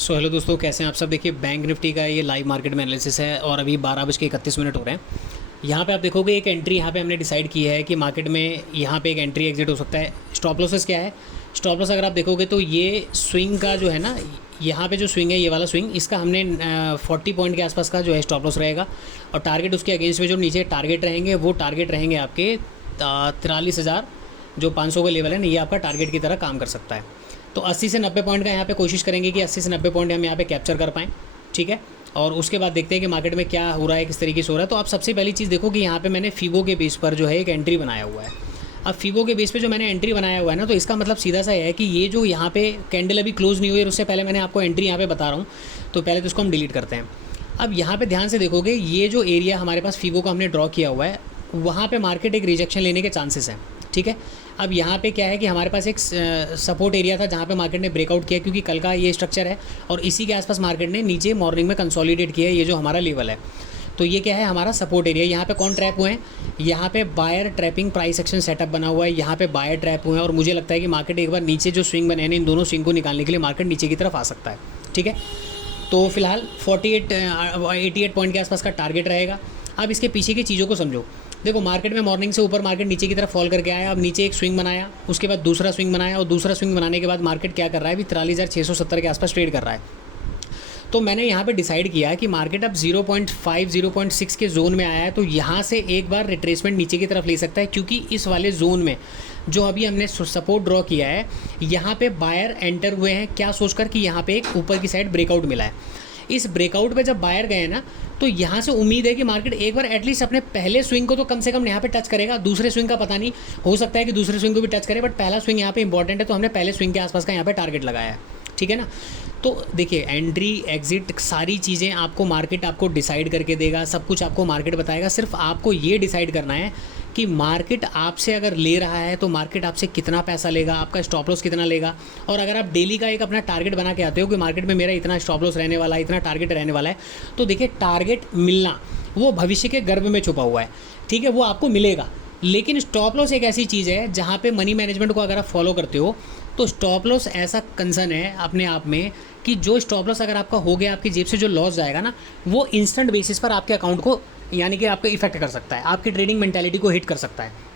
Hello दोस्तों, कैसे हैं आप सब। देखिए, बैंक निफ्टी का ये लाइव मार्केट में एनालिसिस है और अभी 12:31 हो रहे हैं। यहाँ पे आप देखोगे एक एंट्री यहाँ पे हमने डिसाइड की है कि मार्केट में यहाँ पे एक एंट्री एग्जिट हो सकता है। स्टॉप लॉसेस क्या है? स्टॉप लॉस अगर आप देखोगे तो ये स्विंग का जो है ना, यहाँ पे जो स्विंग है, ये वाला स्विंग, इसका हमने 40 पॉइंट के आसपास का जो है स्टॉप लॉस रहेगा। और टारगेट उसके अगेंस्ट में जो नीचे टारगेट रहेंगे वो टारगेट रहेंगे आपके 43,000 जो 500 का लेवल है ना, ये आपका टारगेट की तरह काम कर सकता है। तो 80 से 90 पॉइंट का यहाँ पे कोशिश करेंगे कि 80 से 90 पॉइंट हम यहाँ पे कैप्चर कर पाएँ। ठीक है, और उसके बाद देखते हैं कि मार्केट में क्या हो रहा है, किस तरीके से हो रहा है। तो आप सबसे पहली चीज़ देखो कि यहाँ पे मैंने फीबो के बेस पर जो है एक एंट्री बनाया हुआ है। अब फीबो के बेस पे जो मैंने एंट्री बनाया हुआ है ना, तो इसका मतलब सीधा सा है कि ये जो यहाँ पे कैंडल अभी क्लोज नहीं हुई है, उससे पहले मैंने आपको एंट्री यहाँ पे बता रहा हूँ। तो पहले तो उसको हम डिलीट करते हैं। अब यहाँ पे ध्यान से देखोगे, ये जो एरिया हमारे पास फीबो का हमने ड्रॉ किया हुआ है, वहाँ पे मार्केट एक रिजेक्शन लेने के चांसेस हैं। ठीक है, अब यहाँ पे क्या है कि हमारे पास एक सपोर्ट एरिया था जहाँ पे मार्केट ने ब्रेकआउट किया, क्योंकि कल का ये स्ट्रक्चर है और इसी के आसपास मार्केट ने नीचे मॉर्निंग में कंसोलिडेट किया है। ये जो हमारा लेवल है, तो ये क्या है, हमारा सपोर्ट एरिया। यहाँ पे कौन ट्रैप हुए हैं? यहाँ पे buyer trapping price action setup बना हुआ है, यहाँ पे बायर ट्रैप हुए हैं। और मुझे लगता है कि मार्केट एक बार नीचे जो स्विंग बने हैं, इन दोनों स्विंग को निकालने के लिए मार्केट नीचे की तरफ आ सकता है। ठीक है, तो फिलहाल 88 पॉइंट के आसपास का टारगेट रहेगा। अब इसके पीछे की चीज़ों को समझो। देखो, मार्केट में मॉर्निंग से ऊपर मार्केट नीचे की तरफ फॉल करके आया, अब नीचे एक स्विंग बनाया, उसके बाद दूसरा स्विंग बनाया, और दूसरा स्विंग बनाने के बाद मार्केट क्या कर रहा है, अभी 43,670 के आसपास ट्रेड कर रहा है। तो मैंने यहाँ पे डिसाइड किया कि मार्केट अब 0.5 0.6 के जोन में आया है, तो यहाँ से एक बार रिट्रेसमेंट नीचे की तरफ ले सकता है, क्योंकि इस वाले जोन में जो अभी हमने सपोर्ट ड्रॉ किया है, यहाँ पे बायर एंटर हुए हैं, क्या सोचकर कि यहाँ पे एक ऊपर की साइड ब्रेकआउट मिला है। इस ब्रेकआउट पे जब बायर गए ना, तो यहाँ से उम्मीद है कि मार्केट एक बार एटलीस्ट अपने पहले स्विंग को तो कम से कम यहाँ पे टच करेगा। दूसरे स्विंग का पता नहीं, हो सकता है कि दूसरे स्विंग को भी टच करे, बट पहला स्विंग यहाँ पे इंपॉर्टेंट है, तो हमने पहले स्विंग के आसपास का यहाँ पे टारगेट लगाया है। ठीक है ना, तो देखिए, एंट्री एग्जिट सारी चीज़ें आपको मार्केट आपको डिसाइड करके देगा, सब कुछ आपको मार्केट बताएगा। सिर्फ आपको ये डिसाइड करना है कि मार्केट आपसे अगर ले रहा है तो मार्केट आपसे कितना पैसा लेगा, आपका स्टॉप लॉस कितना लेगा। और अगर आप डेली का एक अपना टारगेट बना के आते हो कि मार्केट में मेरा इतना स्टॉप लॉस रहने वाला है, इतना टारगेट रहने वाला है, तो देखिए, टारगेट मिलना वो भविष्य के गर्भ में छुपा हुआ है। ठीक है, वो आपको मिलेगा। लेकिन स्टॉप लॉस एक ऐसी चीज़ है जहाँ पे मनी मैनेजमेंट को अगर आप फॉलो करते हो, तो स्टॉप लॉस ऐसा कंसर्न है अपने आप में कि जो स्टॉप लॉस अगर आपका हो गया, आपकी जेब से जो लॉस जाएगा ना, वो इंस्टेंट बेसिस पर आपके अकाउंट को, यानी कि आपको इफेक्ट कर सकता है, आपकी ट्रेडिंग मेंटालिटी को हिट कर सकता है।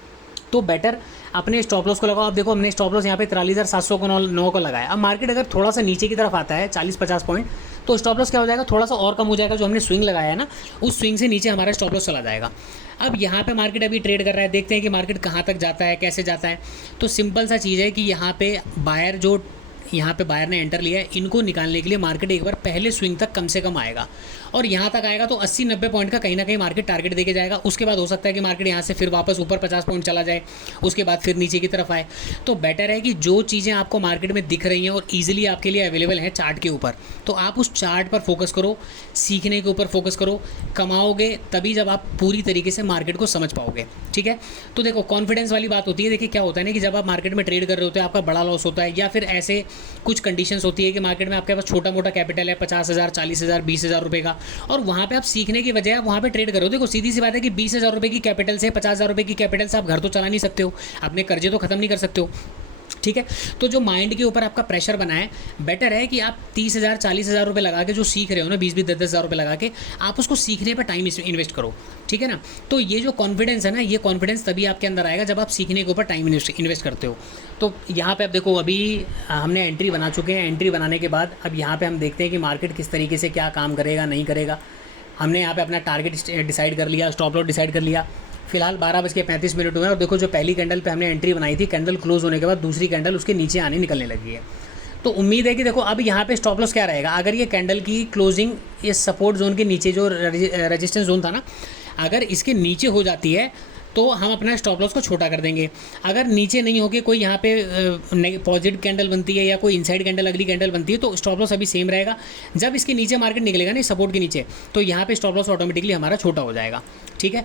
तो बेटर अपने स्टॉप लॉस को लगाओ। आप देखो, हमने स्टॉप लॉस यहाँ पे 43,700 को 9 को लगाया। अब मार्केट अगर थोड़ा सा नीचे की तरफ आता है 40-50 पॉइंट, तो स्टॉप लॉस क्या हो जाएगा, थोड़ा सा और कम हो जाएगा। जो हमने स्विंग लगाया है ना, उस स्विंग से नीचे हमारा स्टॉप लॉस चला जाएगा। अब यहाँ पे मार्केट अभी ट्रेड कर रहा है, देखते हैं कि मार्केट कहाँ तक जाता है, कैसे जाता है। तो सिंपल सा चीज़ है कि यहाँ पे बायर जो यहाँ पे बायर ने एंटर लिया है, इनको निकालने के लिए मार्केट एक बार पहले स्विंग तक कम से कम आएगा, और यहाँ तक आएगा तो 80-90 पॉइंट का कहीं ना कहीं मार्केट टारगेट देके जाएगा। उसके बाद हो सकता है कि मार्केट यहाँ से फिर वापस ऊपर 50 पॉइंट चला जाए, उसके बाद फिर नीचे की तरफ आए। तो बेटर है कि जो चीज़ें आपको मार्केट में दिख रही हैं और ईजिली आपके लिए अवेलेबल हैं चार्ट के ऊपर, तो आप उस चार्ट पर फोकस करो, सीखने के ऊपर फोकस करो। कमाओगे तभी जब आप पूरी तरीके से मार्केट को समझ पाओगे। ठीक है, तो देखो, कॉन्फिडेंस वाली बात होती है। देखिए, क्या होता है ना कि जब आप मार्केट में ट्रेड कर रहे होते हैं, आपका बड़ा लॉस होता है, या फिर ऐसे कुछ कंडीशंस होती है कि मार्केट में आपके पास छोटा मोटा कैपिटल है, 50,000, 40,000, 20,000 रुपये का, और वहाँ पे आप सीखने की वजह आप वहाँ पे ट्रेड करो। देखो, सीधी सी बात है कि 20,000 रुपये की कैपिटल से, 50,000 रुपये की कैपिटल से आप घर तो चला नहीं सकते हो, अपने कर्जे तो खत्म नहीं कर सकते हो। ठीक है, तो जो माइंड के ऊपर आपका प्रेशर बना है, बेटर है कि आप 30,000, 40,000 रुपये लगा के जो सीख रहे हो ना, 20-20, 10-10 रुपये लगा के, आप उसको सीखने पर टाइम इन्वेस्ट करो। ठीक है ना, तो ये जो कॉन्फिडेंस है ना, ये कॉन्फिडेंस तभी आपके अंदर आएगा जब आप सीखने के ऊपर टाइम इन्वेस्ट करते हो। तो यहाँ पे आप देखो, अभी हमने एंट्री बना चुके हैं। एंट्री बनाने के बाद अब यहाँ पे हम देखते हैं कि मार्केट किस तरीके से क्या काम करेगा, नहीं करेगा। हमने यहाँ पे अपना टारगेट डिसाइड कर लिया, स्टॉप लॉस डिसाइड कर लिया। फिलहाल 12:35 हुए हैं, और देखो, जो पहली कैंडल पे हमने एंट्री बनाई थी, कैंडल क्लोज होने के बाद दूसरी कैंडल उसके नीचे आने निकलने लगी है। तो उम्मीद है कि देखो, अब यहाँ पे स्टॉप लॉस क्या रहेगा, अगर ये कैंडल की क्लोजिंग इस सपोर्ट जोन के नीचे, जो रेजिस्टेंस जोन था ना, अगर इसके नीचे हो जाती है, तो हम अपना स्टॉप लॉस को छोटा कर देंगे। अगर नीचे नहीं होके कोई यहाँ पे पॉजिटिव कैंडल बनती है, या कोई इनसाइड कैंडल, अगली कैंडल बनती है, तो स्टॉप लॉस अभी सेम रहेगा। जब इसके नीचे मार्केट निकलेगा ना, सपोर्ट के नीचे, तो यहाँ पे स्टॉप लॉस ऑटोमेटिकली हमारा छोटा हो जाएगा। ठीक है,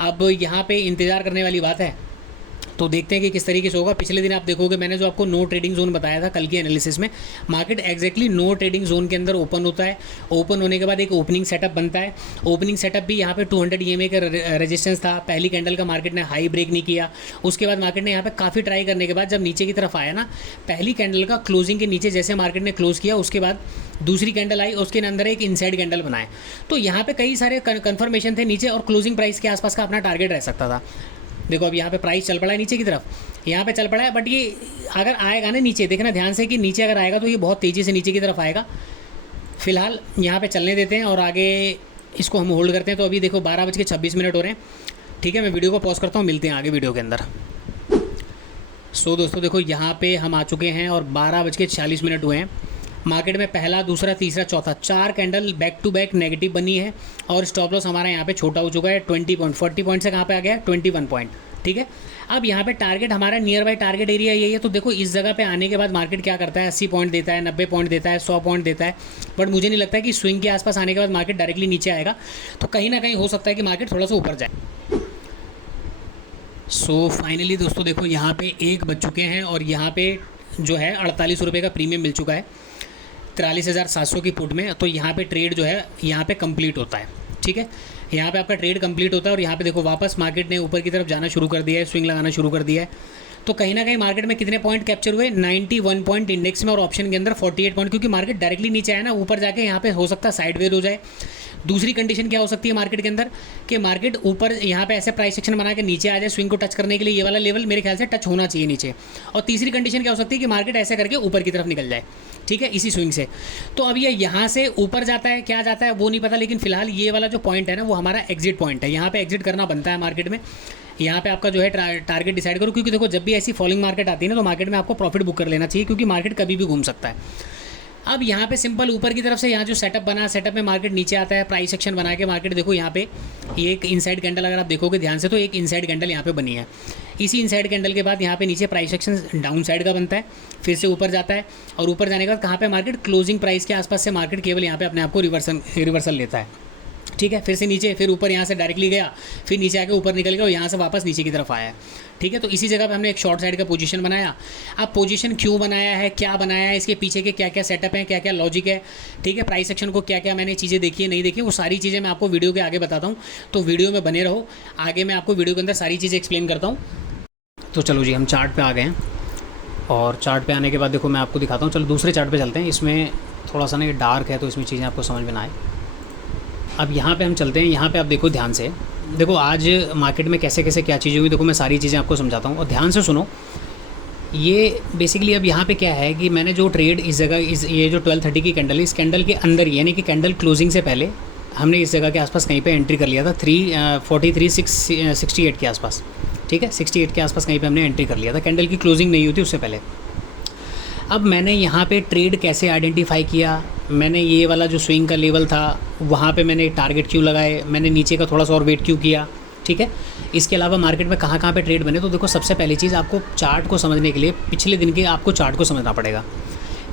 अब यहाँ पे इंतज़ार करने वाली बात है तो देखते हैं कि किस तरीके से होगा। पिछले दिन आप देखोगे मैंने जो आपको नो ट्रेडिंग जोन बताया था कल के एनालिसिस में, market exactly no trading zone के अंदर ओपन होता है। ओपन होने के बाद एक ओपनिंग सेटअप बनता है। ओपनिंग सेटअप भी यहाँ पे 200 EMA का रेजिस्टेंस था। पहली कैंडल का मार्केट ने हाई ब्रेक नहीं किया। उसके बाद मार्केट ने यहाँ पे काफ़ी ट्राई करने के बाद जब नीचे की तरफ आया ना, पहली कैंडल का क्लोजिंग के नीचे जैसे मार्केट ने क्लोज किया, उसके बाद दूसरी कैंडल आई, उसके अंदर एक इनसाइड कैंडल बनाए। तो यहाँ पे कई सारे कन्फर्मेशन थे नीचे, और क्लोजिंग प्राइस के आसपास का अपना टारगेट रह सकता था। देखो अब यहाँ पे प्राइस चल पड़ा है नीचे की तरफ, यहाँ पे चल पड़ा है, बट ये अगर आएगा ना नीचे, देखना ध्यान से कि नीचे अगर आएगा तो ये बहुत तेज़ी से नीचे की तरफ आएगा। फिलहाल यहाँ पे चलने देते हैं और आगे इसको हम होल्ड करते हैं। तो अभी देखो 12:26 हो रहे हैं। ठीक है, मैं वीडियो को पॉज करता हूँ, मिलते हैं आगे वीडियो के अंदर। दोस्तों देखो यहाँ पे हम आ चुके हैं और 12:46 हुए हैं। मार्केट में पहला, दूसरा, तीसरा, चौथा 4 candle back to back negative बनी है, और स्टॉप लॉस हमारा यहाँ पे छोटा हो चुका है 20 पॉइंट। 40 पॉइंट से कहाँ पे आ गया, 21 पॉइंट। ठीक है, अब यहाँ पे टारगेट हमारा नियर बाई टारगेट एरिया यही है। तो देखो इस जगह पे आने के बाद मार्केट क्या करता है, 80 पॉइंट देता है, 90 पॉइंट देता है, 100 पॉइंट देता है, बट मुझे नहीं लगता है कि स्विंग के आसपास आने के बाद मार्केट डायरेक्टली नीचे आएगा। तो कहीं ना कहीं हो सकता है कि मार्केट थोड़ा सा ऊपर जाए। फाइनली दोस्तों देखो यहाँ पे 1 बज चुके हैं और यहाँ पे जो है 48 रुपये का प्रीमियम मिल चुका है 43,700 की पुट में। तो यहाँ पे ट्रेड जो है यहाँ पे कंप्लीट होता है। ठीक है, यहाँ पे आपका ट्रेड कंप्लीट होता है और यहाँ पे देखो वापस मार्केट ने ऊपर की तरफ जाना शुरू कर दिया है, स्विंग लगाना शुरू कर दिया है। तो कहीं ना कहीं मार्केट में कितने पॉइंट कैप्चर हुए, 91 पॉइंट इंडेक्स में, और ऑप्शन के अंदर 48 पॉइंट, क्योंकि मार्केट डायरेक्टली नीचे आया ना, ऊपर जाके यहाँ पे हो सकता है साइडवेज हो जाए। दूसरी कंडीशन क्या हो सकती है मार्केट के अंदर, कि मार्केट ऊपर यहाँ पे ऐसे प्राइस सेक्शन बना के नीचे आ जाए स्विंग को टच करने के लिए, ये वाला लेवल मेरे ख्याल से टच होना चाहिए नीचे। और तीसरी कंडीशन क्या हो सकती है कि मार्केट ऐसे करके ऊपर की तरफ निकल जाए। ठीक है, इसी स्विंग से। तो अब ये यहाँ से ऊपर जाता है, क्या जाता है वो नहीं पता, लेकिन फिलहाल ये वाला जो पॉइंट है ना वो हमारा एग्जिट पॉइंट है। यहाँ पे एग्जिट करना बनता है मार्केट में। यहाँ पे आपका जो है टारगेट डिसाइड करो, क्योंकि देखो जब भी ऐसी फॉलिंग मार्केट आती है ना तो मार्केट में आपको प्रॉफिट बुक कर लेना चाहिए, क्योंकि मार्केट कभी भी घूम सकता है। अब यहाँ पे सिंपल ऊपर की तरफ से यहाँ जो सेटअप बना, सेटअप में मार्केट नीचे आता है, प्राइस सेक्शन बना के मार्केट देखो यहाँ पे एक इनसाइड कैंडल, अगर आप देखोगे ध्यान से तो एक इनसाइड कैंडल यहाँ पे बनी है। इसी इनसाइड कैंडल के बाद यहाँ पे नीचे प्राइस सेक्शन डाउन साइड का बनता है, फिर से ऊपर जाता है, और ऊपर जाने के बाद कहाँ पे मार्केट क्लोजिंग प्राइस के आसपास से मार्केट केवल यहाँ पे अपने आप को रिवर्सल लेता है। ठीक है, फिर से नीचे, फिर ऊपर, यहाँ से डायरेक्टली गया, फिर नीचे आके ऊपर निकल गया और यहाँ से वापस नीचे की तरफ आया है। ठीक है, तो इसी जगह पे हमने एक शॉर्ट साइड का पोजीशन बनाया। अब पोजीशन क्यों बनाया है, क्या बनाया है, इसके पीछे के क्या क्या सेटअप है, क्या क्या लॉजिक है, ठीक है, प्राइस सेक्शन को क्या क्या मैंने चीज़ें देखी है, नहीं देखी, वो सारी चीज़ें मैं आपको वीडियो के आगे बताता हूँ। तो वीडियो में बने रहो, आगे मैं आपको वीडियो के अंदर सारी चीज़ें एक्सप्लेन करता हूँ। तो चलो जी, हम चार्ट पर आ गए हैं, और चार्ट पर आने के बाद देखो मैं आपको दिखाता हूँ। चलो दूसरे चार्ट पर चलते हैं, इसमें थोड़ा सा ना ये डार्क है तो इसमें चीज़ें आपको समझ में ना आए। अब यहाँ पे हम चलते हैं, यहाँ पे आप देखो ध्यान से, देखो आज मार्केट में कैसे कैसे क्या चीज़ें हुई, देखो मैं सारी चीज़ें आपको समझाता हूँ और ध्यान से सुनो। ये बेसिकली अब यहाँ पे क्या है कि मैंने जो ट्रेड इस जगह, ये जो 12:30 की कैंडल है, इस कैंडल के अंदर, यानी कि कैंडल क्लोजिंग से पहले हमने इस जगह के आसपास कहीं पे एंट्री कर लिया था 343,668 के आसपास। ठीक है, 68 के आसपास कहीं पे हमने एंट्री कर लिया था, कैंडल की क्लोजिंग नहीं हुई थी उससे पहले। अब मैंने यहाँ पे ट्रेड कैसे आइडेंटिफाई किया, मैंने ये वाला जो स्विंग का लेवल था वहाँ पे मैंने टारगेट क्यों लगाए, मैंने नीचे का थोड़ा सा और वेट क्यों किया। ठीक है, इसके अलावा मार्केट में कहाँ कहाँ पे ट्रेड बने। तो देखो सबसे पहली चीज़, आपको चार्ट को समझने के लिए पिछले दिन के आपको चार्ट को समझना पड़ेगा।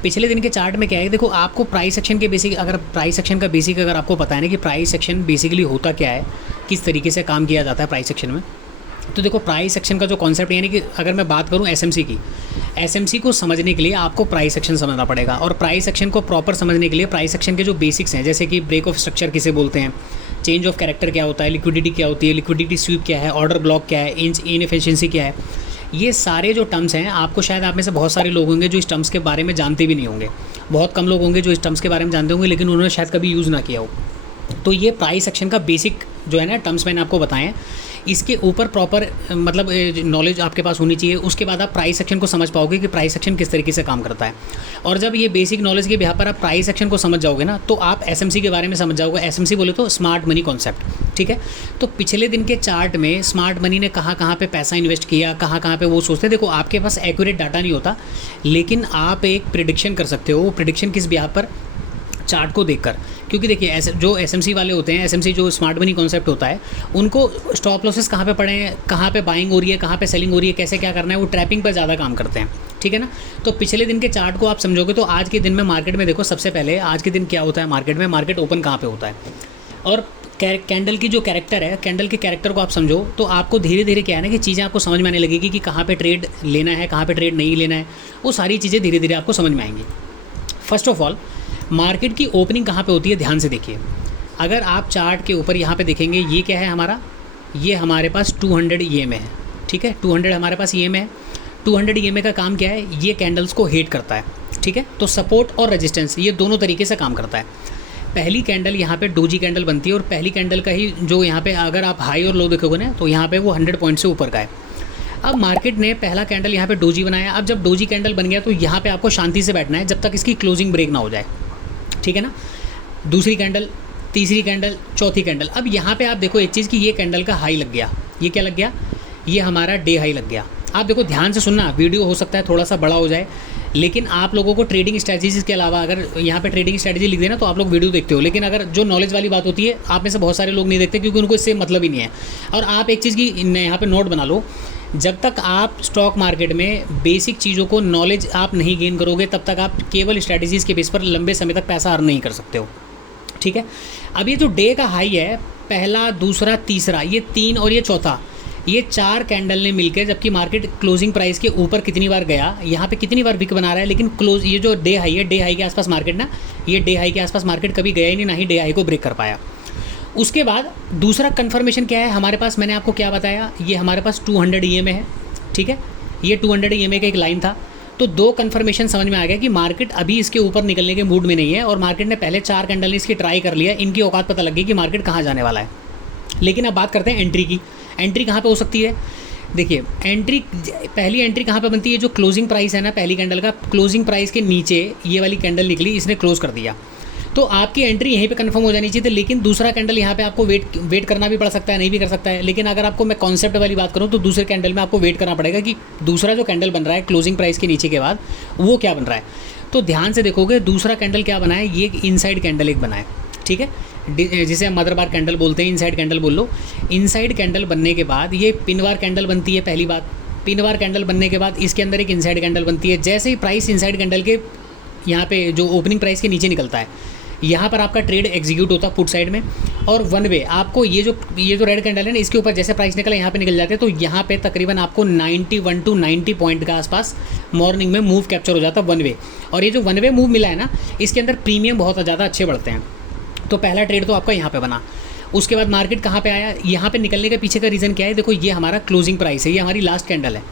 पिछले दिन के चार्ट में क्या है, देखो आपको प्राइस सेक्शन के बेसिक, अगर प्राइस सेक्शन का बेसिक अगर आपको पता है ना कि प्राइस सेक्शन बेसिकली होता क्या है, किस तरीके से काम किया जाता है प्राइस सेक्शन में, तो देखो प्राइस सेक्शन का जो कॉन्सेप्ट, यानी कि अगर मैं बात करूं एसएमसी की, एसएमसी को समझने के लिए आपको प्राइस सेक्शन समझना पड़ेगा। और प्राइस सेक्शन को प्रॉपर समझने के लिए प्राइस सेक्शन के जो बेसिक्स हैं, जैसे कि ब्रेक ऑफ स्ट्रक्चर किसे बोलते हैं, चेंज ऑफ कैरेक्टर क्या होता है, लिक्विडिटी क्या होती है, लिक्विडिटी स्वीप क्या है, ऑर्डर ब्लॉक क्या है, इनएफिशिएंसी क्या है, ये सारे जो टर्म्स हैं, आपको शायद आप में से बहुत सारे लोग होंगे जो इस टर्म्स के बारे में जानते भी नहीं होंगे, बहुत कम लोग होंगे जो इस टर्म्स के बारे में जानते होंगे, लेकिन उन्होंने शायद कभी यूज़ ना किया हो। तो ये प्राइस सेक्शन का बेसिक जो है ना टर्म्स मैंने आपको बताए हैं, इसके ऊपर प्रॉपर मतलब नॉलेज आपके पास होनी चाहिए। उसके बाद आप प्राइस सेक्शन को समझ पाओगे कि प्राइस सेक्शन किस तरीके से काम करता है। और जब ये बेसिक नॉलेज के बिहार पर आप प्राइस सेक्शन को समझ जाओगे ना, तो आप एसएमसी के बारे में समझ जाओगे। एसएमसी बोले तो स्मार्ट मनी कॉन्सेप्ट। ठीक है, तो पिछले दिन के चार्ट में स्मार्ट मनी ने कहाँ कहाँ पे पैसा इन्वेस्ट किया, कहाँ कहाँ पे वो सोचते। देखो आपके पास एक्यूरेट डाटा नहीं होता, लेकिन आप एक प्रिडिक्शन कर सकते हो। प्रिडिक्शन किस बिहार पर, चार्ट को देखकर। क्योंकि देखिए जो एसएमसी वाले होते हैं, एसएमसी जो स्मार्ट मनी कॉन्सेप्ट होता है, उनको स्टॉप लॉसेस कहाँ पे पड़े हैं, कहाँ पे बाइंग हो रही है, कहाँ पे सेलिंग हो रही है, कैसे क्या करना है, वो ट्रैपिंग पर ज़्यादा काम करते हैं। ठीक है ना, तो पिछले दिन के चार्ट को आप समझोगे तो आज के दिन में मार्केट में देखो, सबसे पहले आज के दिन क्या होता है मार्केट में, मार्केट ओपन कहाँ पे होता है और कैंडल की जो कैरेक्टर है, कैंडल के कैरेक्टर को आप समझो तो आपको धीरे धीरे क्या है ना कि चीज़ें आपको समझ में आने लगेगी कि कहाँ पे ट्रेड लेना है, कहाँ पे ट्रेड नहीं लेना है, वो सारी चीज़ें धीरे धीरे आपको समझ में आएंगी। फर्स्ट ऑफ ऑल, मार्केट की ओपनिंग कहाँ पे होती है, ध्यान से देखिए। अगर आप चार्ट के ऊपर यहाँ पे देखेंगे, ये क्या है हमारा, ये हमारे पास 200 EMA है, ठीक है, 200 हमारे पास EMA है। 200 EMA का काम क्या है, ये कैंडल्स को हिट करता है, ठीक है। तो सपोर्ट और रेजिस्टेंस ये दोनों तरीके से काम करता है। पहली कैंडल यहाँ पे डोजी कैंडल बनती है और पहली कैंडल का ही जो यहाँ पे अगर आप हाई और लो देखोगे ना तो यहाँ पे वो 100 पॉइंट से ऊपर का है। अब मार्केट ने पहला कैंडल यहाँ पे डोजी बनाया। अब जब डोजी कैंडल बन गया तो यहाँ पे आपको शांति से बैठना है जब तक इसकी क्लोजिंग ब्रेक ना हो जाए, ठीक है ना। दूसरी कैंडल, तीसरी कैंडल, चौथी कैंडल। अब यहाँ पे आप देखो एक चीज़ कि ये कैंडल का हाई लग गया, ये क्या लग गया, ये हमारा डे हाई लग गया। आप देखो ध्यान से सुनना, वीडियो हो सकता है थोड़ा सा बड़ा हो जाए, लेकिन आप लोगों को ट्रेडिंग स्ट्रैटेजीज के अलावा अगर यहाँ पे ट्रेडिंग स्ट्रैटेजी लिख देना तो आप लोग वीडियो देखते हो, लेकिन अगर जो नॉलेज वाली बात होती है आप में से बहुत सारे लोग नहीं देखते क्योंकि उनको इससे मतलब ही नहीं है। और आप एक चीज़ की यहाँ पे नोट बना लो, जब तक आप स्टॉक मार्केट में बेसिक चीज़ों को नॉलेज आप नहीं गेन करोगे तब तक आप केवल स्ट्रैटेजीज़ के बेस पर लंबे समय तक पैसा अर्न नहीं कर सकते हो, ठीक है। अब ये जो डे का हाई है, पहला, दूसरा, तीसरा, ये 3 और ये चौथा, ये 4 कैंडल ने मिलकर, जबकि मार्केट क्लोजिंग प्राइस के ऊपर कितनी बार गया, यहाँ पे कितनी बार विक बना रहा है, लेकिन क्लोज ये जो डे हाई है, डे हाई के आसपास मार्केट ना, ये डे हाई के आसपास मार्केट कभी गया ही नहीं, ना ही डे हाई को ब्रेक कर पाया। उसके बाद दूसरा कंफर्मेशन क्या है हमारे पास, मैंने आपको क्या बताया, ये हमारे पास 200 EMA है, ठीक है, ये 200 EMA का एक लाइन था। तो 2 कंफर्मेशन समझ में आ गया कि मार्केट अभी इसके ऊपर निकलने के मूड में नहीं है और मार्केट ने पहले 4 कैंडल ने इसकी ट्राई कर लिया, इनकी औकात पता लग गई कि मार्केट कहाँ जाने वाला है। लेकिन अब बात करते हैं एंट्री की। एंट्री कहाँ पे हो सकती है, देखिए पहली एंट्री कहाँ पे बनती है, जो क्लोजिंग प्राइस है ना पहली कैंडल का, क्लोजिंग प्राइस के नीचे ये वाली कैंडल निकली, इसने क्लोज कर दिया, तो आपकी एंट्री यहीं पे कंफर्म हो जानी चाहिए थी। लेकिन दूसरा कैंडल यहाँ पे आपको वेट करना भी पड़ सकता है, नहीं भी कर सकता है। लेकिन अगर आपको मैं कॉन्सेप्ट वाली बात करूँ तो दूसरे कैंडल में आपको वेट करना पड़ेगा कि दूसरा जो कैंडल बन रहा है क्लोजिंग प्राइस के नीचे के बाद वो क्या बन रहा है। तो ध्यान से देखोगे दूसरा कैंडल क्या बना है, ये एक इनसाइड कैंडल एक बना है, ठीक है, जिसे हम मदर बार कैंडल बोलते हैं, इनसाइड कैंडल बोल लो। इनसाइड कैंडल बनने के बाद ये पिनवार कैंडल बनती है, पहली बात। पिनवार कैंडल बनने के बाद इसके अंदर एक इनसाइड कैंडल बनती है। जैसे ही प्राइस इनसाइड कैंडल के यहाँ पे जो ओपनिंग प्राइस के नीचे निकलता है, यहाँ पर आपका ट्रेड एग्जीक्यूट होता है पुट साइड में, और वन वे आपको ये जो रेड कैंडल है ना, इसके ऊपर जैसे प्राइस निकला यहाँ पे निकल जाते हैं, तो यहाँ पे तकरीबन आपको 91 to 90 पॉइंट का आसपास मॉर्निंग में मूव कैप्चर हो जाता है वन वे। और ये जो वन वे मूव मिला है ना, इसके अंदर प्रीमियम बहुत ज़्यादा अच्छे बढ़ते हैं। तो पहला ट्रेड तो आपका यहाँ पे बना। उसके बाद मार्केट कहाँ पे आया, यहाँ पे निकलने के पीछे का रीज़न क्या है, देखो ये हमारा क्लोजिंग प्राइस है, ये हमारी लास्ट कैंडल है।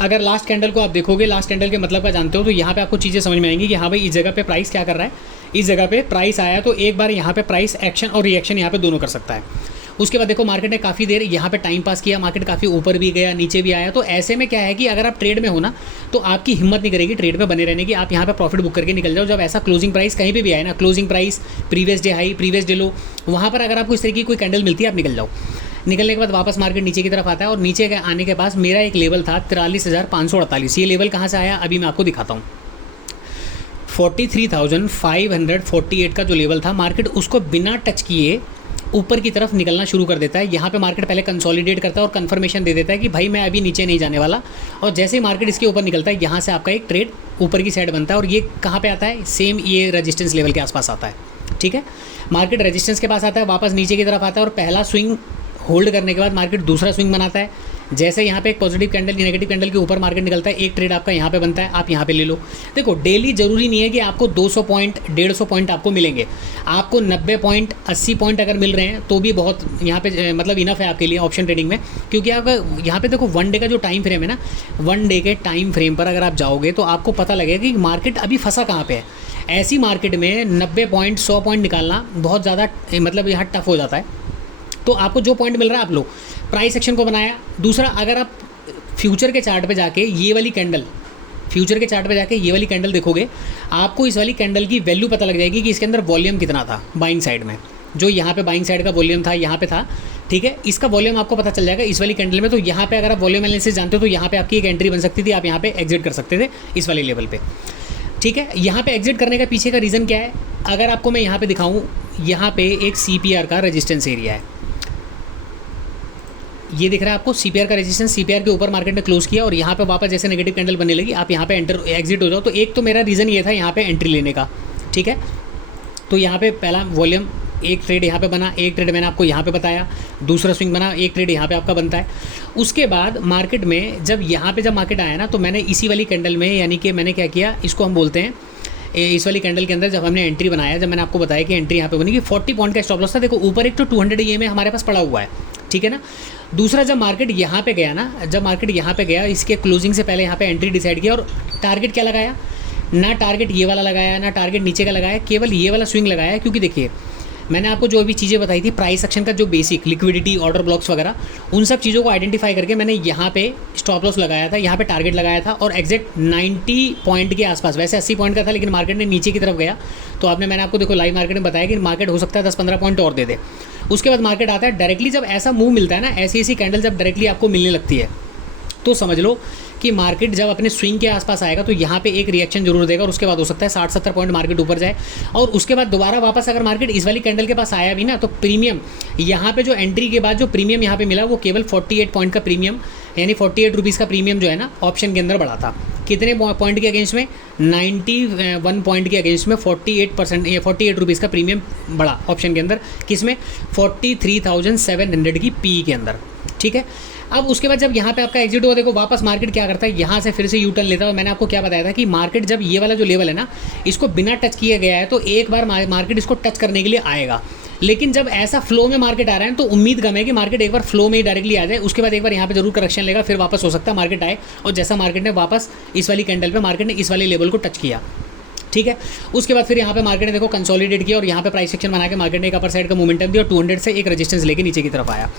अगर लास्ट कैंडल को आप देखोगे, लास्ट कैंडल के मतलब का जानते हो, तो यहाँ पे आपको चीज़ें समझ में आएंगी कि हाँ भाई इस जगह पे प्राइस क्या कर रहा है। इस जगह पे प्राइस आया तो एक बार यहाँ पे प्राइस एक्शन और रिएक्शन यहाँ पे दोनों कर सकता है। उसके बाद देखो मार्केट ने काफ़ी देर यहाँ पे टाइम पास किया, मार्केट काफ़ी ऊपर भी गया, नीचे भी आया। तो ऐसे में क्या है कि अगर आप ट्रेड में हो ना, तो आपकी हिम्मत नहीं करेगी ट्रेड में बने रहने की, आप यहाँ पे प्रॉफिट बुक करके निकल जाओ। जब ऐसा क्लोजिंग प्राइस कहीं पे भी आए ना, closing price previous day high, previous day लो, वहाँ पर अगर आपको इस तरह की कोई कैंडल मिलती है, आप निकल जाओ। निकलने के बाद वापस मार्केट नीचे की तरफ आता है, और नीचे आने के पास मेरा एक लेवल था 43,548। ये लेवल कहाँ से आया अभी मैं आपको दिखाता हूँ। 43,548 का जो लेवल था, मार्केट उसको बिना टच किए ऊपर की तरफ निकलना शुरू कर देता है। यहाँ पे मार्केट पहले कंसोलिडेट करता है और कंफर्मेशन दे देता है कि भाई मैं अभी नीचे नहीं जाने वाला, और जैसे ही मार्केट इसके ऊपर निकलता है, यहाँ से आपका एक ट्रेड ऊपर की साइड बनता है। और ये कहाँ पे आता है, सेम ये रेजिस्टेंस लेवल के आसपास आता है, ठीक है। मार्केट रेजिस्टेंस के पास आता है, वापस नीचे की तरफ आता है, और पहला स्विंग होल्ड करने के बाद मार्केट दूसरा स्विंग बनाता है। जैसे यहाँ पे एक पॉजिटिव कैंडल या नेगेटिव कैंडल के ऊपर मार्केट निकलता है, एक ट्रेड आपका यहाँ पे बनता है, आप यहाँ पे ले लो। देखो डेली जरूरी नहीं है कि आपको 200 पॉइंट 150 पॉइंट आपको मिलेंगे, आपको 90 पॉइंट 80 पॉइंट अगर मिल रहे हैं तो भी बहुत यहाँ पे मतलब इनफ है आपके लिए ऑप्शन ट्रेडिंग में। क्योंकि आप यहाँ पे देखो वन डे का जो टाइम फ्रेम है ना, वन डे के टाइम फ्रेम पर अगर आप जाओगे तो आपको पता लगेगा कि मार्केट अभी फंसा कहाँ पे है। ऐसी मार्केट में 90 पॉइंट 100 पॉइंट निकालना बहुत ज़्यादा मतलब यहाँ टफ हो जाता है। तो आपको जो पॉइंट मिल रहा है आप लो। प्राइस एक्शन को बनाया। दूसरा, अगर आप फ्यूचर के चार्ट पे जाके ये वाली कैंडल, फ्यूचर के चार्ट पे जाके ये वाली कैंडल देखोगे, आपको इस वाली कैंडल की वैल्यू पता लग जाएगी कि इसके अंदर वॉल्यूम कितना था बाइंग साइड में। जो यहाँ पे बाइंग साइड का वॉल्यूम था, यहाँ पे था, ठीक है, इसका वॉल्यूम आपको पता चल जाएगा इस वाली कैंडल में। तो यहाँ पे अगर आप वॉल्यूम एनालिसिस जानते हो तो यहाँ पे आपकी एक एंट्री बन सकती थी, आप यहाँ पे एग्जिट कर सकते थे इस वाले लेवल पे, ठीक है। यहाँ पे एग्जिट करने का पीछे का रीज़न क्या है, अगर आपको मैं यहाँ पे दिखाऊँ, यहाँ पे एक CPR का रेजिस्टेंस एरिया है, ये दिख रहा है आपको CPR का रेजिस्टेंस। CPR के ऊपर मार्केट ने क्लोज किया और यहाँ पे वापस जैसे नेगेटिव कैंडल बनने लगी, आप यहाँ पे एग्जिट हो जाओ। तो एक तो मेरा रीज़न ये था यहाँ पे एंट्री लेने का, ठीक है। तो यहाँ पे पहला वॉल्यूम एक ट्रेड यहाँ पे बना, एक ट्रेड मैंने आपको यहाँ पे बताया, दूसरा स्विंग बना, एक ट्रेड यहाँ पे आपका बनता है। उसके बाद मार्केट में जब यहाँ पे जब मार्केट आया ना, तो मैंने इसी वाली कैंडल में, यानी कि मैंने क्या किया, इसको हम बोलते हैं इस वाली कैंडल के अंदर जब हमने एंट्री बनाया, जब मैंने आपको बताया कि एंट्री यहाँ पे बनी कि 40 पॉइंट का स्टॉप लॉस था। देखो ऊपर एक तो 200 EMA हमारे पास पड़ा हुआ है, ठीक है ना। दूसरा जब मार्केट यहाँ पे गया ना, जब मार्केट यहाँ पे गया, इसके क्लोजिंग से पहले यहाँ पे एंट्री डिसाइड किया और टारगेट क्या लगाया, ना टारगेट ये वाला लगाया, ना टारगेट नीचे का लगाया, केवल ये वाला स्विंग लगाया। क्योंकि देखिए मैंने आपको जो भी चीज़ें बताई थी, प्राइस एक्शन का जो बेसिक लिक्विडिटी, ऑर्डर ब्लॉक्स वगैरह, उन सब चीज़ों को आइडेंटिफाई करके मैंने यहाँ पे स्टॉप लॉस लगाया था, यहाँ पे टारगेट लगाया था और एग्जैक्ट 90 पॉइंट के आसपास, वैसे 80 पॉइंट का था लेकिन मार्केट ने नीचे की तरफ गया तो मैंने आपको देखो लाइव मार्केट में बताया कि मार्केट हो सकता है 10-15 पॉइंट और दे दे। उसके बाद मार्केट आता है डायरेक्टली, जब ऐसा मूव मिलता है ना, ऐसी कैंडल जब डायरेक्टली आपको मिलने लगती है तो समझ लो कि मार्केट जब अपने स्विंग के आसपास आएगा तो यहाँ पे एक रिएक्शन जरूर देगा और उसके बाद हो सकता है 60-70 पॉइंट मार्केट ऊपर जाए। और उसके बाद दोबारा वापस अगर मार्केट इस वाली कैंडल के पास आया भी ना, तो प्रीमियम यहाँ पे जो एंट्री के बाद जो प्रीमियम यहाँ पे मिला वो केवल 48 पॉइंट का प्रीमियम, यानी 48 रुपीज़ का प्रीमियम जो है ना ऑप्शन के अंदर बढ़ा था। कितने पॉइंट के अगेंस्ट में, 91 पॉइंट के अगेंस्ट में 48 रुपीज़ का प्रीमियम बढ़ा ऑप्शन के अंदर, किसमें, 43,700 की पी के अंदर, ठीक है। अब उसके बाद जब यहाँ पे आपका एग्जिट हुआ, देखो वापस मार्केट क्या करता है, यहाँ से फिर से यू टर्न लेता है। और मैंने आपको क्या बताया था कि मार्केट जब ये वाला जो लेवल है ना, इसको बिना टच किया गया है तो एक बार मार्केट इसको टच करने के लिए आएगा। लेकिन जब ऐसा फ्लो में मार्केट आ रहा है तो उम्मीद कम है कि मार्केट एक बार फ्लो में ही डायरेक्टली आ जाए। उसके बाद एक बार यहाँ पे जरूर करेक्शन लेगा, फिर वापस हो सकता है मार्केट आए और जैसा मार्केट ने वापस इस वाली कैंडल पे मार्केट ने इस वाले लेवल को टच किया, ठीक है। उसके बाद फिर यहाँ पे मार्केट ने देखो कंसोलिडेट किया और यहाँ पे प्राइस सेक्शन बना के मार्केट ने एक अपर साइड का मोमेंटम दिया और 200 से एक रेजिस्टेंस लेके नीचे की तरफ आया।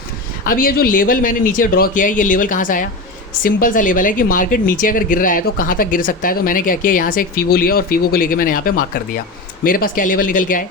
अब ये जो लेवल मैंने नीचे ड्रॉ किया है, ये लेवल कहाँ से आया, सिंपल सा लेवल है कि मार्केट नीचे अगर गिर रहा है तो कहाँ तक गिर सकता है। तो मैंने क्या किया, यहाँ से एक फीवो लिया और फीवो को लेकर मैंने यहाँ पे मार्क कर दिया। मेरे पास क्या लेवल निकल के आए,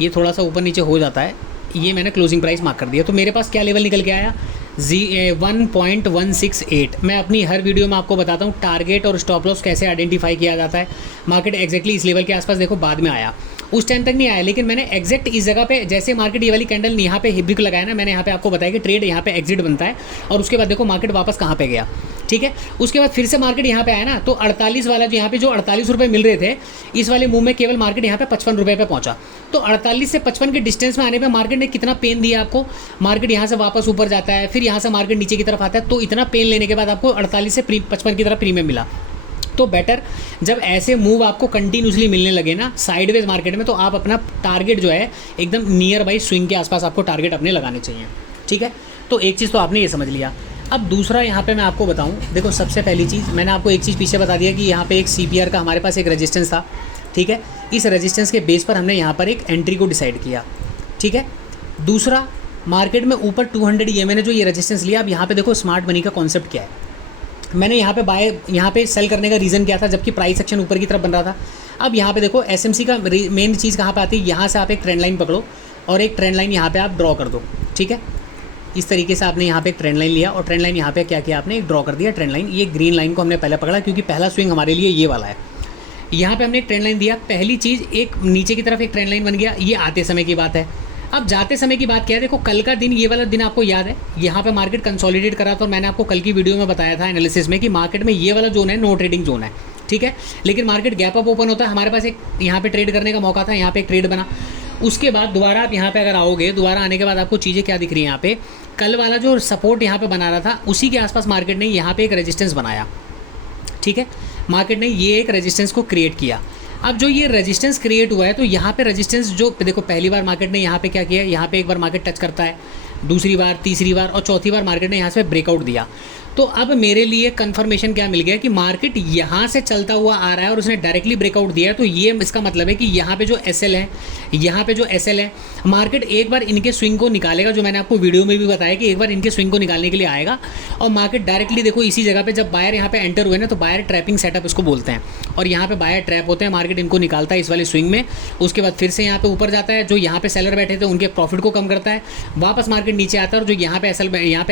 ये थोड़ा सा ऊपर नीचे हो जाता है, ये मैंने क्लोजिंग प्राइस मार्क कर दिया। तो मेरे पास क्या लेवल निकल के आया, 1.168। मैं अपनी हर वीडियो में आपको बताता हूँ टारगेट और स्टॉप लॉस कैसे आइडेंटिफाई किया जाता है। मार्केट एक्जैक्टली इस लेवल के आसपास देखो बाद में आया, उस टाइम तक नहीं आया, लेकिन मैंने एग्जैक्ट इस जगह पे, जैसे मार्केट ये वाली कैंडल यहाँ पे हिब्रिक लगाया ना, मैंने यहाँ पे आपको बताया कि ट्रेड यहाँ पे एग्जिट बनता है और उसके बाद देखो मार्केट वापस कहाँ पे गया, ठीक है। उसके बाद फिर से मार्केट यहाँ पे आया ना, तो 48 वाला जो यहाँ पे जो 48 रुपये मिल रहे थे, इस वाले मूव में केवल मार्केट यहाँ पे 55 रुपये पे पहुँचा। तो 48 से 55 के डिस्टेंस में आने पे मार्केट ने कितना पेन दिया आपको, मार्केट यहाँ से वापस ऊपर जाता है, फिर यहाँ से मार्केट नीचे की तरफ आता है, तो इतना पेन लेने के बाद आपको 48 से 55 की तरफ प्रीमियम मिला। तो बेटर जब ऐसे मूव आपको कंटिन्यूसली मिलने लगे ना साइडवेज मार्केट में, तो आप अपना टारगेट जो है एकदम नियर बाई स्विंग के आसपास आपको टारगेट अपने लगाने चाहिए, ठीक है। तो एक चीज़ तो आपने ये समझ लिया। अब दूसरा यहाँ पे मैं आपको बताऊँ, देखो सबसे पहली चीज़ मैंने आपको एक चीज़ पीछे बता दिया कि यहाँ पे एक CPR का हमारे पास एक रेजिस्टेंस था, ठीक है। इस रेजिस्टेंस के बेस पर हमने यहाँ पर एक एंट्री को डिसाइड किया, ठीक है। दूसरा, मार्केट में ऊपर 200 EMA ने जो ये रेजिस्टेंस लिया, अब यहाँ पे देखो स्मार्ट मनी का कॉन्सेप्ट क्या है। मैंने यहाँ पे यहाँ पे सेल करने का रीज़न क्या था, जबकि प्राइस सेक्शन ऊपर की तरफ बन रहा था। अब यहाँ पे देखो SMC का मेन चीज़ कहाँ पे आती है, यहाँ से आप एक ट्रेंड लाइन पकड़ो और एक ट्रेंड लाइन यहाँ पे आप ड्रॉ कर दो, ठीक है। इस तरीके से आपने यहाँ पे एक ट्रेंड लाइन लिया और ट्रेंड लाइन यहाँ पे क्या किया आपने, एक ड्रॉ कर दिया ट्रेंड लाइन। ये ग्रीन लाइन को हमने पहले पकड़ा क्योंकि पहला स्विंग हमारे लिए ये वाला है। यहाँ पे हमने एक ट्रेंड लाइन दिया, पहली चीज़ एक नीचे की तरफ एक ट्रेंड लाइन बन गया, ये आते समय की बात है। अब जाते समय की बात क्या है, देखो कल का दिन, ये वाला दिन आपको याद है, यहाँ पे मार्केट कंसोलिडेट करा था और मैंने आपको कल की वीडियो में बताया था एनालिसिस में कि मार्केट में ये वाला जोन है नो ट्रेडिंग जोन है, ठीक है। लेकिन मार्केट गैप अप ओपन होता है, हमारे पास एक यहाँ पे ट्रेड करने का मौका था, यहाँ पे एक ट्रेड बना। उसके बाद दोबारा आप यहाँ पे अगर आओगे, दोबारा आने के बाद आपको चीज़ें क्या दिख रही हैं, यहाँ पे कल वाला जो सपोर्ट यहाँ पे बना रहा था उसी के आसपास मार्केट ने यहाँ पे एक रेजिस्टेंस बनाया, ठीक है। मार्केट ने ये एक रेजिस्टेंस को क्रिएट किया। अब जो ये रेजिस्टेंस क्रिएट हुआ है, तो यहाँ पे रेजिस्टेंस जो देखो पहली बार मार्केट ने यहाँ पे क्या किया, यहाँ पे एक बार मार्केट टच करता है, दूसरी बार, तीसरी बार और चौथी बार मार्केट ने यहाँ से ब्रेकआउट दिया। तो अब मेरे लिए कंफर्मेशन क्या मिल गया कि मार्केट यहाँ से चलता हुआ आ रहा है और उसने डायरेक्टली ब्रेकआउट दिया है। तो ये इसका मतलब है कि यहाँ पे जो SL है, यहाँ पे जो SL है, मार्केट एक बार इनके स्विंग को निकालेगा, जो मैंने आपको वीडियो में भी बताया कि एक बार इनके स्विंग को निकालने के लिए आएगा और मार्केट डायरेक्टली देखो इसी जगह पे जब बायर यहाँ पे एंटर हुए ना, तो बायर ट्रैपिंग सेटअप इसको बोलते हैं और यहाँ पे बायर ट्रैप होते हैं, मार्केट इनको निकालता है इस वाले स्विंग में। उसके बाद फिर से यहाँ पे ऊपर जाता है, जो यहाँ पे सेलर बैठे थे उनके प्रॉफिट को कम करता है, वापस मार्केट नीचे आता है और जो यहाँ पे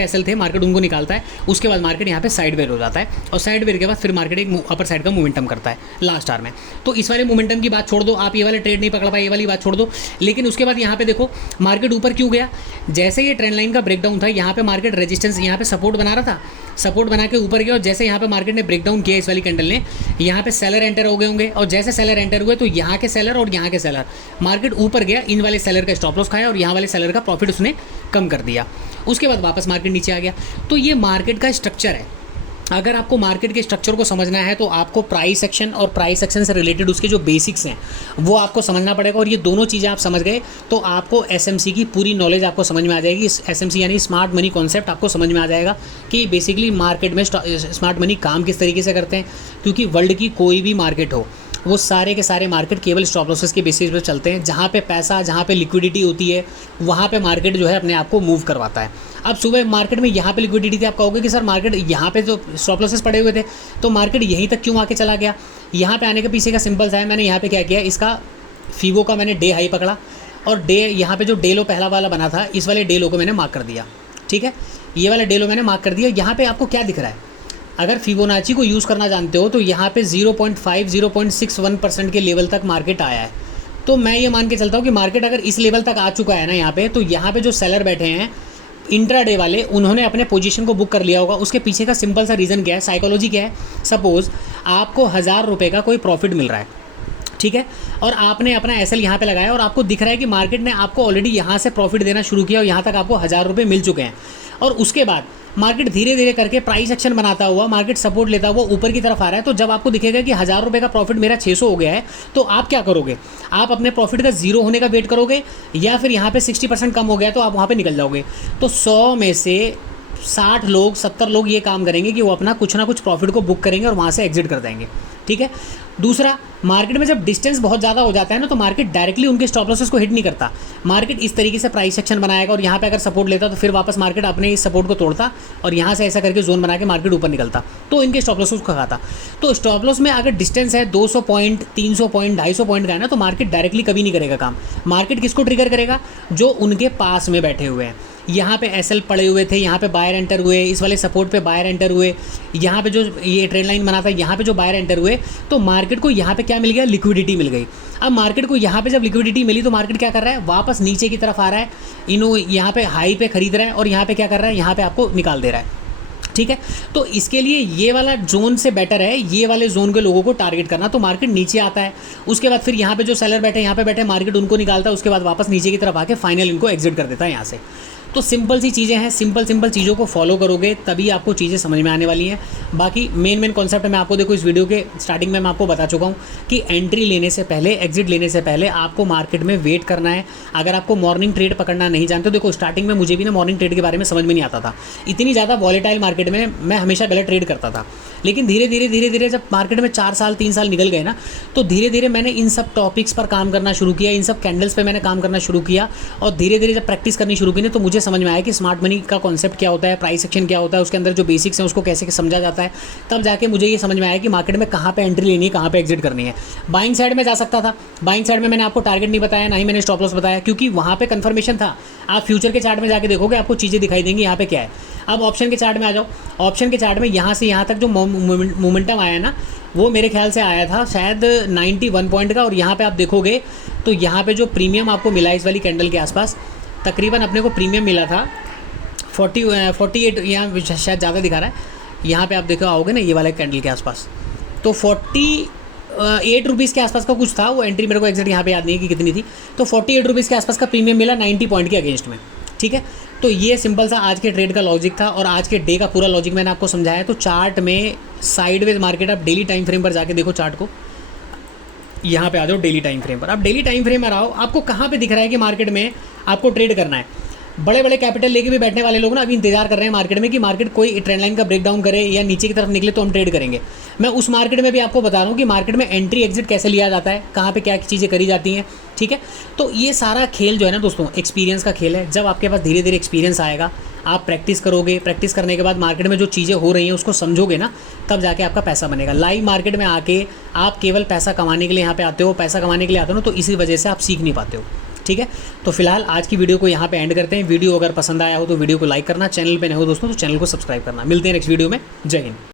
SL थे मार्केट उनको निकालता है। उसके उसके बाद मार्केट यहाँ पे साइडवेज हो जाता है और साइडवेज के बाद फिर मार्केट एक अपर साइड का मोमेंटम करता है लास्ट आवर में। तो इस वाले मोमेंटम की बात छोड़ दो, आप ये वाले ट्रेड नहीं पकड़ पाए, ये वाली बात छोड़ दो। लेकिन उसके बाद यहाँ पे देखो मार्केट ऊपर क्यों गया, जैसे ये ट्रेंड लाइन का ब्रेकडाउन था यहाँ पे मार्केट रेजिस्टेंस यहाँ पे सपोर्ट बना रहा था, सपोर्ट बना के ऊपर गया और जैसे यहाँ पे मार्केट ने ब्रेकडाउन किया इस वाली कैंडल ने, यहाँ पे सेलर एंटर हो गए होंगे और जैसे सेलर एंटर हुए तो यहाँ के सेलर और यहाँ के सेलर, मार्केट ऊपर गया, इन वाले सेलर का स्टॉप लॉस खाया और यहाँ वाले सेलर का प्रॉफिट उसने कम कर दिया। उसके बाद वापस मार्केट नीचे आ गया। तो ये मार्केट का स्ट्रक्चर है। अगर आपको मार्केट के स्ट्रक्चर को समझना है तो आपको प्राइस एक्शन और प्राइस एक्शन से रिलेटेड उसके जो बेसिक्स हैं वो आपको समझना पड़ेगा। और ये दोनों चीज़ें आप समझ गए तो आपको एसएमसी की पूरी नॉलेज आपको समझ में आ जाएगी। एसएमसी यानी स्मार्ट मनी कॉन्सेप्ट आपको समझ में आ जाएगा कि बेसिकली मार्केट में स्मार्ट मनी काम किस तरीके से करते हैं। क्योंकि वर्ल्ड की कोई भी मार्केट हो, वो सारे के सारे मार्केट केवल स्टॉप लॉसेस के बेसिस पर चलते हैं। जहाँ पे पैसा, जहाँ पे लिक्विडिटी होती है, वहाँ पे मार्केट जो है अपने आप को मूव करवाता है। अब सुबह मार्केट में यहाँ पे लिक्विडिटी थी, आप कहोगे कि सर मार्केट यहाँ पे तो स्टॉप लॉसेस पड़े हुए थे तो मार्केट यहीं तक क्यों आके चला गया। यहाँ पे आने के पीछे का सिंपल सा है, मैंने यहाँ पे क्या किया, इसका फीवो का मैंने डे हाई पकड़ा और डे यहाँ पे जो डे लो पहला वाला बना था, इस वाले डे लो को मैंने मार्क कर दिया। ठीक है, ये वाला डे लो मैंने मार्क कर दिया। यहाँ पे आपको क्या दिख रहा है, अगर फिबोनाची को यूज़ करना जानते हो तो यहाँ पे 0.61% के लेवल तक मार्केट आया है। तो मैं ये मान के चलता हूँ कि मार्केट अगर इस लेवल तक आ चुका है ना यहाँ पे, तो यहाँ पे जो सेलर बैठे हैं इंट्राडे वाले, उन्होंने अपने पोजीशन को बुक कर लिया होगा। उसके पीछे का सिंपल सा रीज़न क्या है, साइकोलॉजी क्या है। सपोज़ आपको 1000 रुपये का कोई प्रॉफिट मिल रहा है, ठीक है, और आपने अपना एसएल यहाँ पे लगाया और आपको दिख रहा है कि मार्केट ने आपको ऑलरेडी यहाँ से प्रॉफिट देना शुरू किया और यहाँ तक आपको 1000 रुपये मिल चुके हैं। और उसके बाद मार्केट धीरे धीरे करके प्राइस एक्शन बनाता हुआ, मार्केट सपोर्ट लेता हुआ ऊपर की तरफ आ रहा है। तो जब आपको दिखेगा कि 1000 रुपये का प्रॉफिट मेरा 600 हो गया है, तो आप क्या करोगे, आप अपने प्रॉफिट का जीरो होने का वेट करोगे या फिर यहाँ पे 60% कम हो गया तो आप वहाँ पे निकल जाओगे। तो 100 में से 60 लोग 70 लोग ये काम करेंगे कि वो अपना कुछ ना कुछ प्रॉफिट को बुक करेंगे और वहाँ से एग्जिट कर देंगे। ठीक है, दूसरा, मार्केट में जब डिस्टेंस बहुत ज़्यादा हो जाता है ना, तो मार्केट डायरेक्टली उनके स्टॉप लॉसेस को हिट नहीं करता। मार्केट इस तरीके से प्राइस सेक्शन बनाएगा और यहाँ पे अगर सपोर्ट लेता तो फिर वापस मार्केट अपने इस सपोर्ट को तोड़ता और यहाँ से ऐसा करके जोन बना के मार्केट ऊपर निकलता, तो इनके स्टॉप लॉसेस को खाता। तो स्टॉप लॉस में अगर डिस्टेंस है 200 पॉइंट, 300 पॉइंट, 250 पॉइंट का है ना, तो मार्केट डायरेक्टली कभी नहीं करेगा काम। मार्केट किसको ट्रिगर करेगा, जो उनके पास में बैठे हुए हैं। यहाँ पे एसएल पड़े हुए थे, यहाँ पे बायर एंटर हुए, इस वाले सपोर्ट पे बायर एंटर हुए, यहाँ पे जो ये ट्रेंड लाइन बना था यहाँ पे जो बायर एंटर हुए, तो मार्केट को यहाँ पे क्या मिल गया, लिक्विडिटी मिल गई। अब मार्केट को यहाँ पे जब लिक्विडिटी मिली तो मार्केट क्या कर रहा है, वापस नीचे की तरफ आ रहा है, यहाँ पे हाई पे खरीद रहा है और यहाँ पे क्या कर रहा है, यहाँ पे आपको निकाल दे रहा है। ठीक है, तो इसके लिए ये वाला जोन से बेटर है ये वाले जोन के लोगों को टारगेट करना। तो मार्केट नीचे आता है, उसके बाद फिर यहाँ पे जो सेलर बैठे यहाँ पे बैठे, मार्केट उनको निकालता है, उसके बाद वापस नीचे की तरफ आके फाइनल इनको एग्जिट कर देता है यहाँ से। तो सिंपल सी चीज़ें हैं, सिंपल चीज़ों को फॉलो करोगे तभी आपको चीज़ें समझ में आने वाली हैं। बाकी मेन कॉन्सेप्ट मैं आपको देखो इस वीडियो के स्टार्टिंग में मैं आपको बता चुका हूँ कि एंट्री लेने से पहले, एग्जिट लेने से पहले आपको मार्केट में वेट करना है। अगर आपको मॉर्निंग ट्रेड पकड़ना नहीं जानते, देखो स्टार्टिंग में मुझे भी ना मॉर्निंग ट्रेड के बारे में समझ में नहीं आता था। इतनी ज़्यादा वॉलेटाइल मार्केट में मैं हमेशा गलत ट्रेड करता था। लेकिन धीरे धीरे जब मार्केट में 4 साल 3 साल निकल गए ना, तो धीरे धीरे मैंने इन सब टॉपिक्स पर काम करना शुरू किया, इन सब कैंडल्स पे मैंने काम करना शुरू किया और धीरे धीरे जब प्रैक्टिस करनी शुरू की ना, तो मुझे समझ में आया कि स्मार्ट मनी का कॉन्सेप्ट क्या होता है, प्राइस एक्शन क्या होता है, उसके अंदर जो बेसिक्स हैं उसको कैसे समझा जाता है। तब जाके मुझे ये समझ में आया कि मार्केट में कहाँ पे एंट्री लेनी है, कहाँ पे एग्जिट करनी है। बाइंग साइड में जा सकता था, बाइंग साइड में मैंने आपको टारगेट नहीं बताया, ना ही मैंने स्टॉप लॉस बताया, क्योंकि वहाँ पे कंफर्मेशन था। आप फ्यूचर के चार्ट में जाके देखोगे आपको चीज़ें दिखाई देंगी यहाँ पे क्या है। अब ऑप्शन के चार्ट में आ जाओ, ऑप्शन के चार्ट में यहाँ से यहाँ तक जो मोमेंटम आया ना, वो मेरे ख्याल से आया था शायद 91 पॉइंट का। और यहाँ पे आप देखोगे तो यहाँ पे जो प्रीमियम आपको मिला इस वाली कैंडल के आसपास, तकरीबन अपने को प्रीमियम मिला था 48, यहाँ शायद ज़्यादा दिखा रहा है। यहाँ पे आप देखो आओगे ना ये वाले कैंडल के आसपास, तो 48 रुपीज़ के आसपास का कुछ था। वो एंट्री मेरे को एग्जैक्ट यहाँ पे याद नहीं है कि कितनी थी। तो 48 रुपीज़ के आसपास का प्रीमियम मिला 90 पॉइंट के अगेंस्ट में। ठीक है, तो ये सिंपल सा आज के ट्रेड का लॉजिक था और आज के डे का पूरा लॉजिक मैंने आपको समझाया। तो चार्ट में साइडवेज मार्केट, आप डेली टाइम फ्रेम पर जाके देखो चार्ट को, यहाँ पे आ जाओ डेली टाइम फ्रेम पर। आप डेली टाइम फ्रेम में आओ, आपको कहाँ पे दिख रहा है कि मार्केट में आपको ट्रेड करना है। बड़े बड़े कैपिटल लेके भी बैठने वाले लोग ना अभी इंतजार कर रहे हैं मार्केट में कि मार्केट कोई ट्रेंड लाइन का ब्रेकडाउन करे या नीचे की तरफ निकले तो हम ट्रेड करेंगे। मैं उस मार्केट में भी आपको बता रहा हूँ कि मार्केट में एंट्री एग्जिट कैसे लिया जाता है, कहाँ पे क्या चीज़ें करी जाती हैं। ठीक है, तो ये सारा खेल जो है ना दोस्तों, एक्सपीरियंस का खेल है। जब आपके पास धीरे धीरे एक्सपीरियंस आएगा, आप प्रैक्टिस करोगे, प्रैक्टिस करने के बाद मार्केट में जो चीज़ें हो रही हैं उसको समझोगे ना, तब जाके आपका पैसा बनेगा। लाइव मार्केट में आके आप केवल पैसा कमाने के लिए यहाँ पे आते हो, पैसा कमाने के लिए आते हो ना, तो इसी वजह से आप सीख नहीं पाते हो। ठीक है, तो फिलहाल आज की वीडियो को यहाँ पे एंड करते हैं। वीडियो अगर पसंद आया हो तो वीडियो को लाइक करना, चैनल पे नए हो दोस्तों तो चैनल को सब्सक्राइब करना। मिलते हैं नेक्स्ट वीडियो में। जय हिंद।